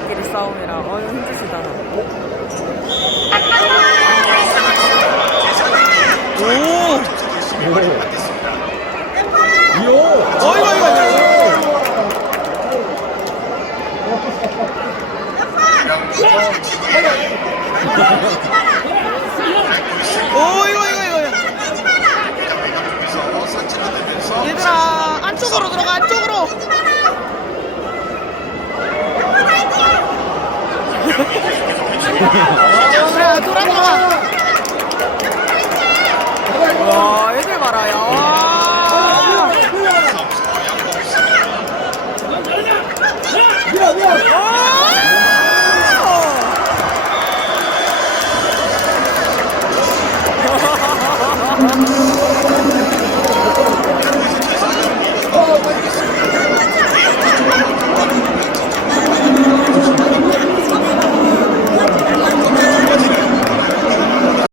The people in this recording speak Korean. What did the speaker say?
가족끼리 싸움이라 어 힘드시다. 오! 요! 어이구 어이구 어이구! 어이구 어이구 어이구! 얘들아 안쪽으로 들어가 안쪽! 그래, 돌아가. 와, 애들 봐라요. 와! 아.